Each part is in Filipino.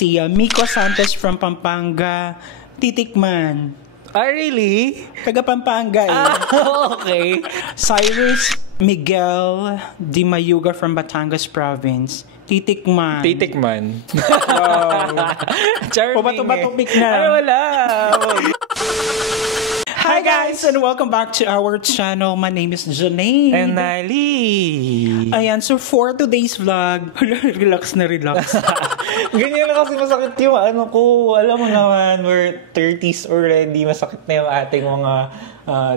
si Miko Santos from Pampanga. Titikman. Really? Taga Pampanga eh. Okay. Cyrus Miguel Di Mayuga from Batangas Province. Titikman. Wow. Charming. O bato-bato pick na. Ay, wala. Hi guys, and welcome back to our channel. My name is Janae. And Ali. Ayan, so for today's vlog, relax na relax. Ganyan na kasi masakit yung ano ko. Alam mo naman, we're 30s already. Masakit na yung ating mga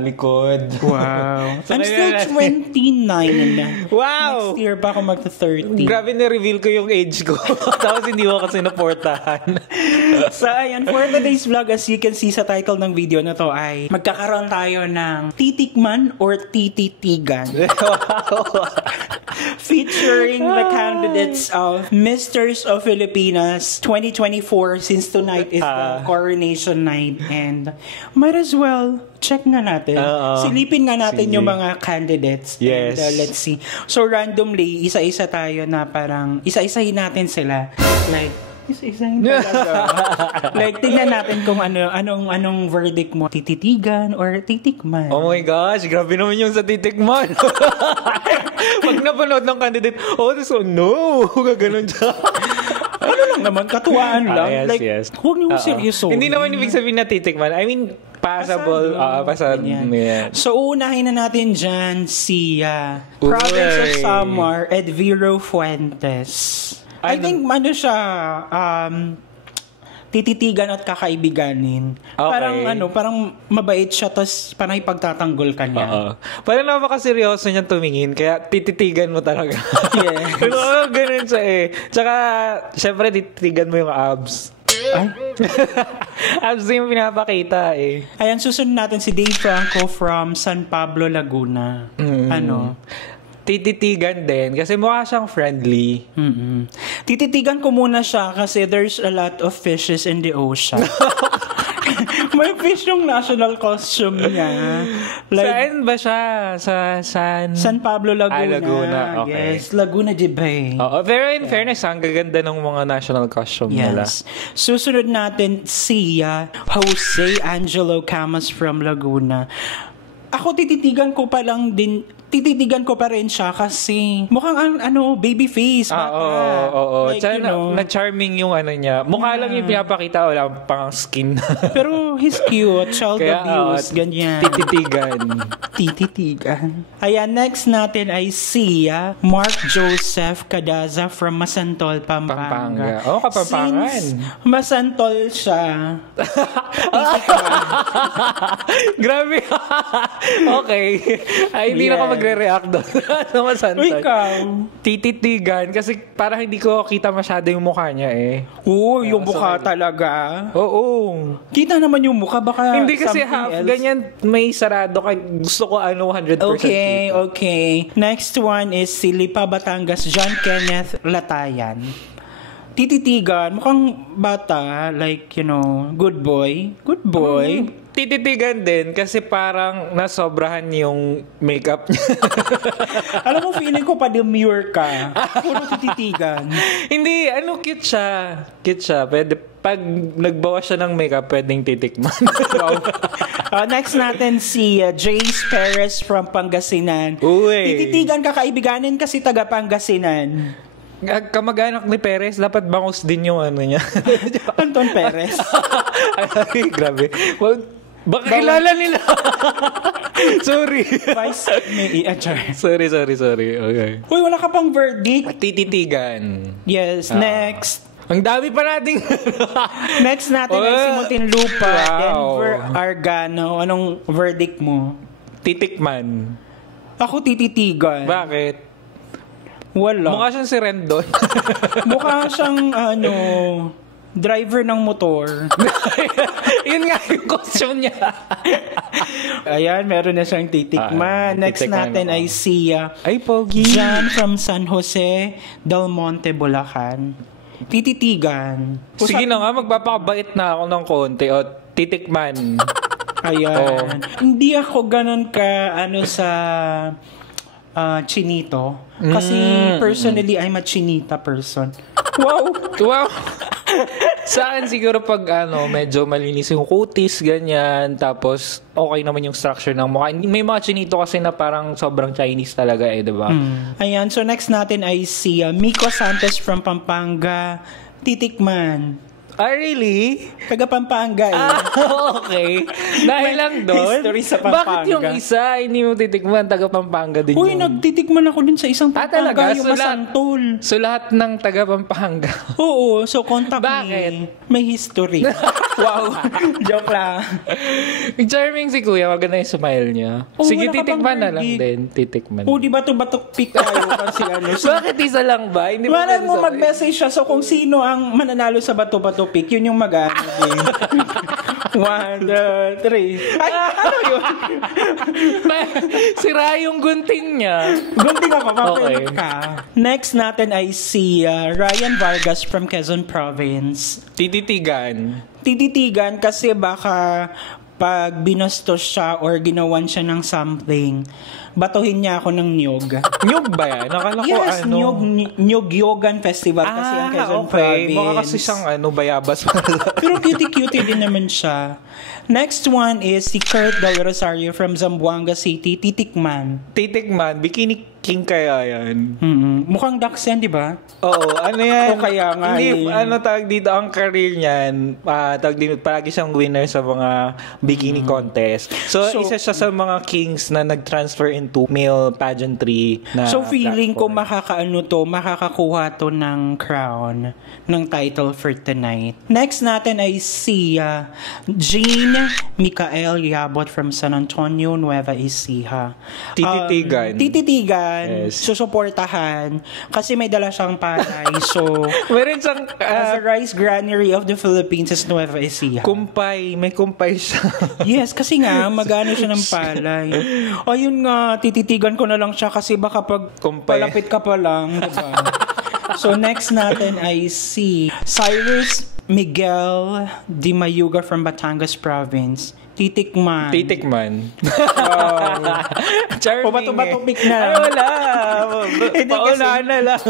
likod. Wow. I'm still 29 na. Wow! Next year pa ako magta-30. Grabe na-reveal ko yung age ko. Tapos hindi ko kasi naportahan. So ayan, for today's vlog, as you can see sa title ng video na to ay magkakaroon tayo ng titikman or tititigan. Featuring the candidates of Misters of Filipinas 2024 since tonight is the coronation night and might as well check nga natin. Silipin nga natin yung mga candidates. Yes. And, let's see. So randomly, isa-isa tayo na parang isa-isahin natin sila. Like, isa-isahin talaga. Like, tingnan natin kung anong verdict mo. Tititigan or titikman? Oh my gosh, grabe naman yung sa titikman. Pag napanood ng candidate, no, gaganon siya. Ano lang naman, katuwaan lang. Yes, like, yes. huwag niyo seryoso. Hindi naman ibig sabihin na titikman. I mean, passable. Passable. Yeah. So, unahin na natin dyan si Province of Samar, Edviro Fuentes. I think siya, tititigan at kakaibiganin. Okay. Parang mabait siya, tapos parang ipagtatanggol ka niya. Parang napakaseryoso niya tumingin, kaya tititigan mo talaga. Yeah. Pero ganun siya eh. Tsaka, syempre, tititigan mo yung abs. Ay? Abs yung pinapakita eh. Ayan, susunod natin si Dave Franco from San Pablo, Laguna. Tititigan din kasi mukha siyang friendly. Tititigan ko muna siya kasi there's a lot of fishes in the ocean. May fish yung national costume niya. Like, saan ba siya? San Pablo, Laguna. Laguna. Okay. Yes, Laguna de Bay. Pero in fairness, ang gaganda ng mga national costume nila. Susunod natin si Jose Angelo Camas from Laguna. Ako tititigan ko pa rin siya kasi mukhang baby face. Oo. Like, na-charming yung niya. Mukha lang yung pinapakita, wala pang skin. Pero he's cute, child abuse, ganyan. Tititigan. Ayan, next natin ay si Mark Joseph Cadaza from Masantol, Pampanga. Kapampangan. Since Masantol siya. Grabe. Okay. Ay, hindi na ako magre-react doon. Ikaw? Tititigan kasi parang hindi ko kita masyado yung mukha niya eh. Yung mukha talaga? Oo. Kita naman yung mukha, baka hindi kasi half else. Ganyan may sarado ka. Gusto ko 100% Okay. Next one is si Lipa, Batangas, John Kenneth Latayan. Tititigan, mukhang bata, like, good boy. Tititigan din kasi parang nasobrahan yung makeup niya. Alam mo, feeling ko pa demure ka. Puro tititigan. Hindi, cute siya. Pwede, pag nagbawas siya ng makeup, pwedeng titikman. Wow. Next natin si Jace Perez from Pangasinan. Tititigan kakaibiganin kasi taga Pangasinan. Kamag-anak ni Perez, dapat bangus din yung niya. Anton Perez. Ay, grabe. Baka kilala nila. Sorry. Sorry. Okay. Uy, wala ka pang verdict? Tititigan. Yes, next. Ang dami pa nating... Next natin ay si Muntinlupa, Denver Argano. Anong verdict mo? Titikman. Ako tititigan. Bakit? Wala. Mukha siyang si Rendon. Mukha siyang driver ng motor. Yun nga yung costume niya. Ayan, meron na siyang titikman. Next natin ay si Pogi John from San Jose del Monte, Bulacan. Tititigan. Sige na nga, magpapakabait na ako ng konti. O, titikman. Ayan. Hindi ako ganun ka sa chinito. Kasi personally, I'm a chinita person. Wow! Sa akin siguro pag medyo malinis yung kutis, ganyan, tapos okay naman yung structure ng mukha. May mga chinito kasi na parang sobrang Chinese talaga diba? Ayan, so next natin ay si Miko Santos from Pampanga. Titikman. Really? Taga Pampanga Okay. Dahil lang doon. History sa Pampanga. Bakit yung isa hindi mo titikman? Taga Pampanga din Uy, nagtitikman ako din sa isang Pampanga. Talaga? Yung masantol. So lahat ng taga Pampanga? Oo. So contact Bakit? me. May history. Wow. Joke lang. Charming si Kuya. Maganda yung smile niya. Sige, titikman na lang din. Titikman. Di ba batok pick tayo kasi Bakit isa lang ba? Hindi Malay mo mag-message siya. So kung sino ang mananalo sa bato-bato pick, yun yung mag-ano din. 1, 2, 3. Ay, ano yun? Sira yung gunting niya. Gunting ako, Okay. ka. Next natin ay si Ryan Vargas from Quezon Province. Tititigan kasi baka pag binastos siya or ginawan siya ng something, batuhin niya ako ng niyog. Niyog ba yan? Nakala ko Yes, Niyog Yogan Festival kasi ang Quezon Province. Baka kasi siyang bayabas. Pero cutie-cutie din naman siya. Next one is si Kurt Del Rosario from Zamboanga City, Titikman. Bikini King kaya yan. Mukhang ducks yan, di ba? Oo, yan? O kaya nga. Hindi, tawag dito, ang career niyan, tawag dito, palagi siyang winner sa mga bikini contest. So, isa siya sa mga kings na nag-transfer into male pageantry na So, feeling ko platform. makakakuha to ng crown, ng title for tonight. Next natin ay si Jean Micael Yabot from San Antonio, Nueva Ecija. Tititigan. Yes. Susuportahan. Kasi may dala siyang palay. So, meron siyang as a rice granary of the Philippines is Nueva Ecija. Kumpay. May kumpay siya. Yes, kasi nga, magano siya ng palay. Ayun nga, tititigan ko na lang siya kasi baka pag palapit ka pa lang, diba? So, next natin ay si Cyrus Miguel Di Mayuga from Batangas Province. Titikman. Wow. Charming. Bato-bato pick na. Ay, wala. Paunahan na lang.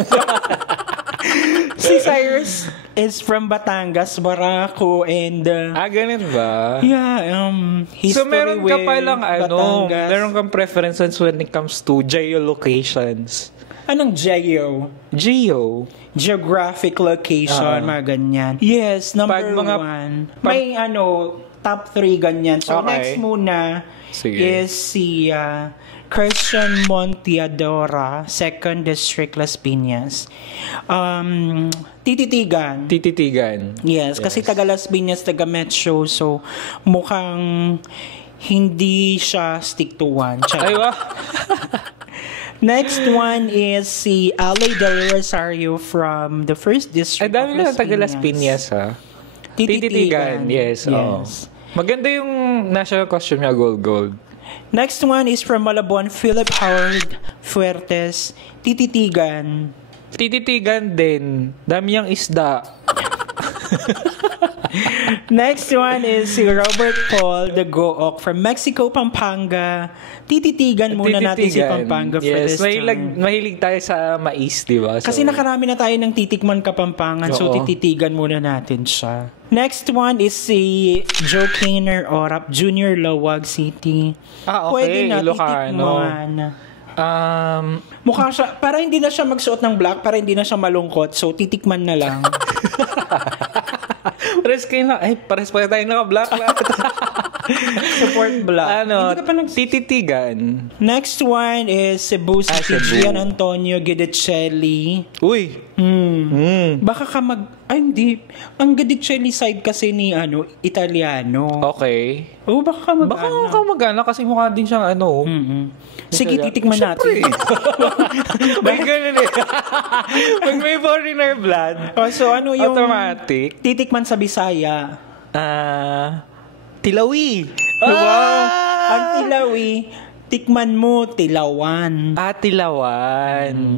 Si Cyrus is from Batangas, Barako, and ganun ba? Yeah, history so meron ka palang Batangas. meron kang preferences when it comes to geolocations. Anong geo? Geographic location, mga ganyan. Yes, number mga, 1. May top 3 ganyan. So, okay. next muna is si Christian Montiadora, 2nd District, Las Piñas. Tititigan. Yes, kasi taga Las Piñas, taga Metro. So, mukhang hindi siya stick to one. Aywa. Next one is si Ale Del Rosario from the 1st District of Las Piñas. Ay, dami na taga Las Piñas, ha? Tititigan. Yes. Maganda yung national costume niya, gold. Next one is from Malabon, Philip Howard Fuertes, Tititigan din. Dami yung isda. Next one is si Robert Paul de Gook from Mexico, Pampanga. Tititigan muna natin si Pampanga for this time. Mahilig tayo sa mais, di ba? Kasi nakarami na tayo ng titikman Kapampangan, so tititigan muna natin siya. Next one is si Joe Kainer Orap, Junior Lawag City. Okay. Pwede na Ilocano. titikman. Mukha siya, para hindi na siya magsuot ng black, para hindi na siya malungkot, so titikman na lang. Pares kayo na. Pares pa tayo naka-black. Support black. Tititigan. Next one is Cebu City, Gian Antonio Gidicelli. Uy. Baka ka hindi. Ang Gidicelli side kasi ni Italiano. Okay. Baka ka mag-ana kasi mukha din siyang Sige, titikman natin. May ganun Pag may foreigner blood, so ano yung automatic? Titikman sa Bisaya? Tilawi. Wow! Ang Tilawi, tikman mo, Tilawan.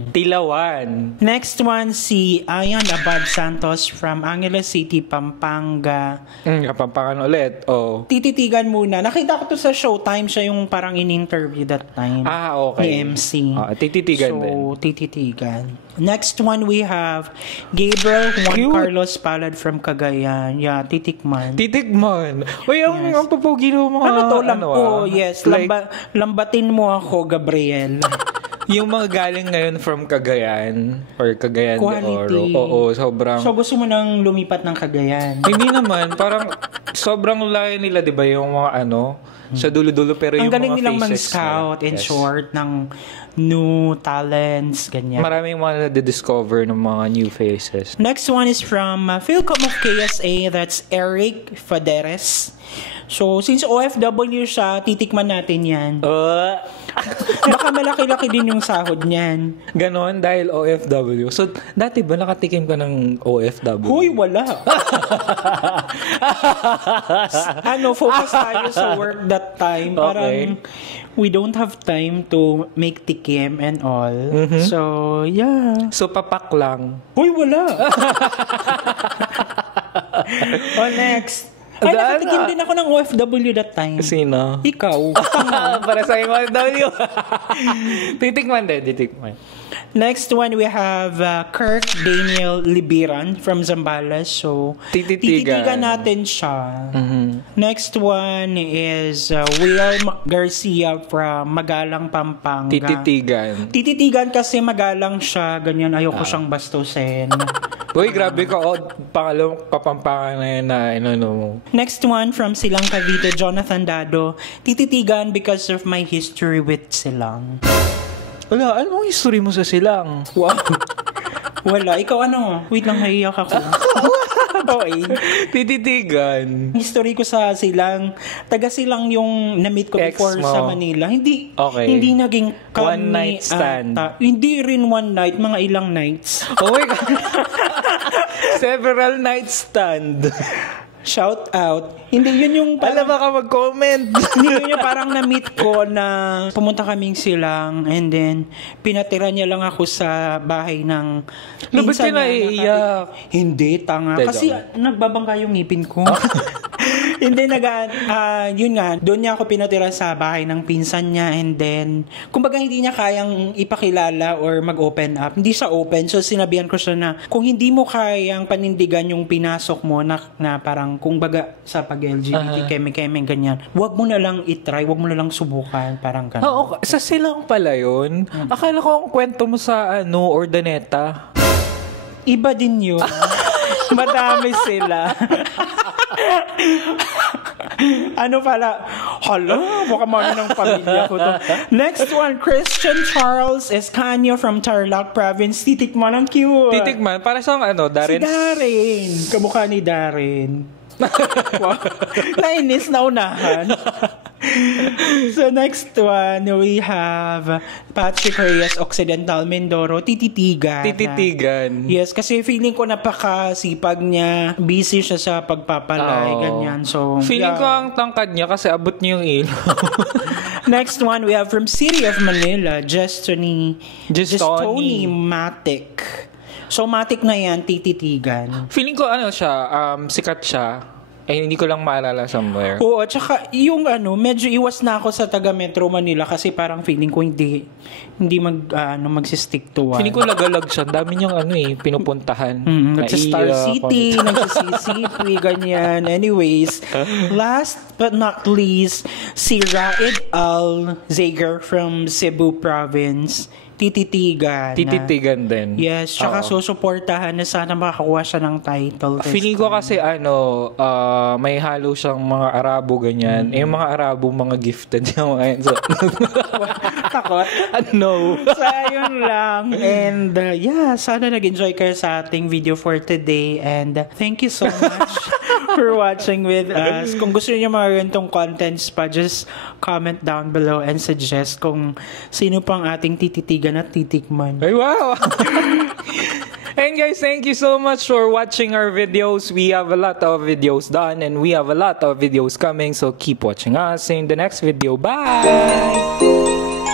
Tilawan. Next one, si Ayan Abad Santos from Angeles City, Pampanga. Kapampangan ulit. Tititigan muna. Nakita ko to sa Showtime. Siya yung parang in-interview that time. Okay. Ni MC. Tititigan din. So, tititigan. Next one, we have Gabriel Juan Carlos Palad from Cagayan. Yeah, titikman. Uy, ang papugi ng mga... Ano to? Yes. Like, lambatin mo ako, Gabriel. Yung mga galing ngayon from Cagayan or Cagayan de Oro. Oo, sobrang... So, gusto mo nang lumipat ng Cagayan? Hindi naman. Parang sobrang layo nila, di ba? Yung mga sa dulo-dulo, pero yung mga faces. Ang galing nilang mang-scout in short ng new talents, ganyan. Maraming mga na-discover ng mga new faces. Next one is from Philcom of KSA. That's Eric Faderes. So, since OFW siya, titikman natin yan. Baka malaki-laki din yung sahod niyan. Ganon, dahil OFW. So, dati ba nakatikim ka ng OFW? Huy, wala. Focus tayo sa work that time. Parang, we don't have time to make tikim and all. Mm-hmm. So, yeah. So, papak lang. Huy, wala. Next. Ay, nakatikim din ako ng OFW that time. Sino? Ikaw. Para sa OFW. Titikman. Next one, we have Kirk Daniel Libiran from Zambales. So, tititigan natin siya. Mm-hmm. Next one is Will Garcia from Magalang, Pampanga. Tititigan kasi magalang siya. Ganyan, ayoko siyang bastusin. Uy, grabe ka. Pangalawang Kapampangan na yun mo. Next one from Silang Cavite, Jonathan Dado. Tititigan because of my history with Silang. Wala, anong history mo sa Silang? Wow. Wala, ikaw ano? Wait lang, naiyak ako. Okay. Tititigan. History ko sa Silang, taga Silang yung na-meet ko before sa Manila. Hindi naging kami. One night stand. Hindi rin one night, mga ilang nights. Oh my God. Several night stand. Shout out. Hindi yun yung parang... Alam ka mag-comment. Hindi yun yung parang na-meet ko na pumunta kaming Silang and then pinatira niya lang ako sa bahay ng pinsan niya. Hindi, tanga. Kasi nagbabangga yung ngipin ko. Hindi, yun nga, doon niya ako pinatira sa bahay ng pinsan niya and then, kumbaga hindi niya kayang ipakilala or mag-open up. Hindi siya open. So, sinabihan ko siya na kung hindi mo kayang panindigan yung pinasok mo na parang kung baga sa pag-LGBT, keme-keme, ganyan. Huwag mo na lang itry, huwag mo na lang subukan, parang ganun. Oo, sa Silang pala yun. Akala ko ang kwento mo sa Ordaneta. Iba din yun. Madami sila. Hala, baka mano ng pamilya ko to. Next one, Christian Charles Escanio from Tarlac Province. Titikman, ang cute. Titikman, para siyang Darren. Si Darren. Kamukha ni Darren. Wow. Nainis na unahan. So next one, we have Patrick Reyes, Occidental Mindoro. Tititigan. Yes, kasi feeling ko napakasipag niya. Busy siya sa pagpapalay, ganyan. So, feeling ko ang tangkad niya kasi abot niya yung ilaw. Next one, we have from City of Manila, Justoni Matic. So, Matic na yan, tititigan. Feeling ko siya, sikat siya. Hindi ko lang maalala somewhere. Oo, at saka yung medyo iwas na ako sa taga Metro Manila kasi parang feeling ko hindi magsi-stick to one. Feeling ko lagalag siya. Dami niyang pinupuntahan. Sa Star City, nagsi-CCP, ganyan. Anyways, last but not least, si Raed Al Zager from Cebu Province. Tititigan din. Yes, tsaka susuportahan na sana makakuha siya ng title. Feeling ko kasi may halo siyang mga Arabo ganyan. Yung mga Arabo, mga gifted yung mga so, takot? No. So, yun lang. And sana nag-enjoy kayo sa ating video for today. And thank you so much for watching with us. Kung gusto niyo mga ganitong contents pa, just comment down below and suggest kung sino pang ating tititigan at titikman. Ay, wow! And guys, thank you so much for watching our videos. We have a lot of videos done and we have a lot of videos coming. So keep watching us in the next video. Bye!